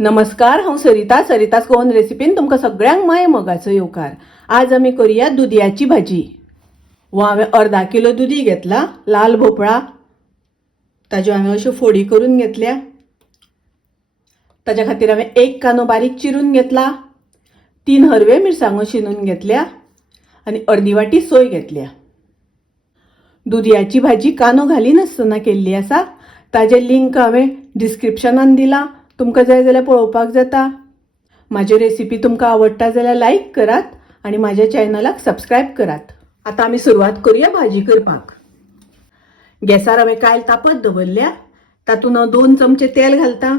नमस्कार, हांव सरितास गोवन रेसिपीन तुमकां सगळ्यांक माय मोगाचो येवकार। आज आमी करूया दुदयाची भाजी। हांवें अर्धा किलो दुदी घेतला, लाल भोपळा ताज्यो हांवें अश्यो फोडी करून घेतल्या। ताज्या खातीर हांवें एक कांदो बारीक चिरून घेतला, 3 हरवे मिरसांगो शिनून घेतल्या आनी अर्दी वाटी सोय घेतल्या। दुदयाची भाजी कांदो घालिनासतना केल्ली आसा, ताजे लिंक हांवें डिस्क्रिप्शनान दिला, तुमकां जाय जाल्यार पळोवपाक जाता। म्हाजी रेसिपी तुमकां आवडटा जाल्यार लायक करात आनी म्हाज्या चॅनलाक सबस्क्रायब करात। आतां आमी सुरवात करूया भाजी करपाक। गॅसार हांवें कायल तापत दवरल्या, तातूंत हांव 2 चमचे तेल घालता,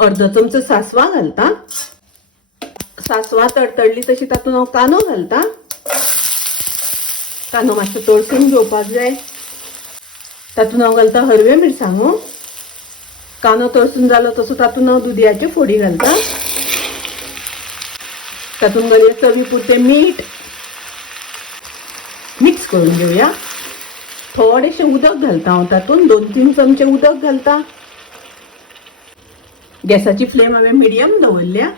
अर्दो चमचो सासवां घालता। सासवां तडतडली तशी तातूंत हांव कांदो घालता। कांदो मातसो तळसून घेवपाक जाय। तातूंत हांव घालता हरवे मिरसांगो। कांदो तळसून जालो तसो तातूंत हांव दुदयाच्यो फोडी घालता। तातूंत घालूया चवी मीठ, मिक्स करून घेवया। थोडेशें उदक घालता हांव तातूंत, 2-3 चमचे उदक घालता। गॅसाची फ्लेम हांवें मिडियम दवरल्या।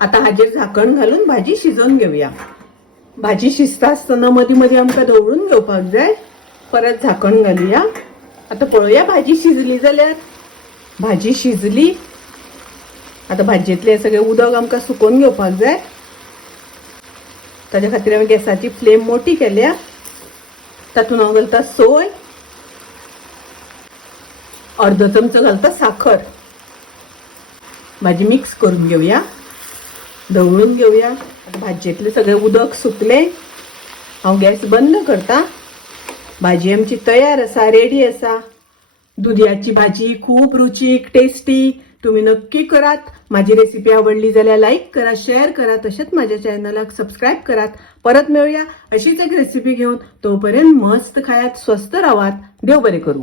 आतां हाजेर झाकण घालून भाजी शिजोवन घेवया। भाजी शिजता आसतना मदीं मदीं आमकां ढवळून घेवपाक जाय। परत झाकण घालुया। आतां पळोवया भाजी शिजली जाल्यार। भाजी शिजली। आता भाजयेतले सगळे उदक आमकां सुकोवन घेवपाक जाय। ताज्या खातीर हांवें गॅसाची फ्लेम मोठी केल्या। तातूंत हांव घालता सोय, अर्दो चमचो घालता साखर। भाजी मिक्स करून घेवया, ढवळून घेवया। आता भाजयेतले सगळे उदक सुकले। हांव गॅस बंद करता। भाजी आमची तयार आसा, रेडी आसा। दुदयाची भाजी खूप रुचीक, टेस्टी। तुम्ही नक्की करात। माझी रेसिपी आवडली जाल्यार लाईक करा, शेअर करा, तसेच माझ्या चॅनलाक सबस्क्राईब करात। परत मिळूया अशीच एक रेसिपी घेऊन। तोपर्यंत मस्त खायात, स्वस्त राहात। देव बरे करू।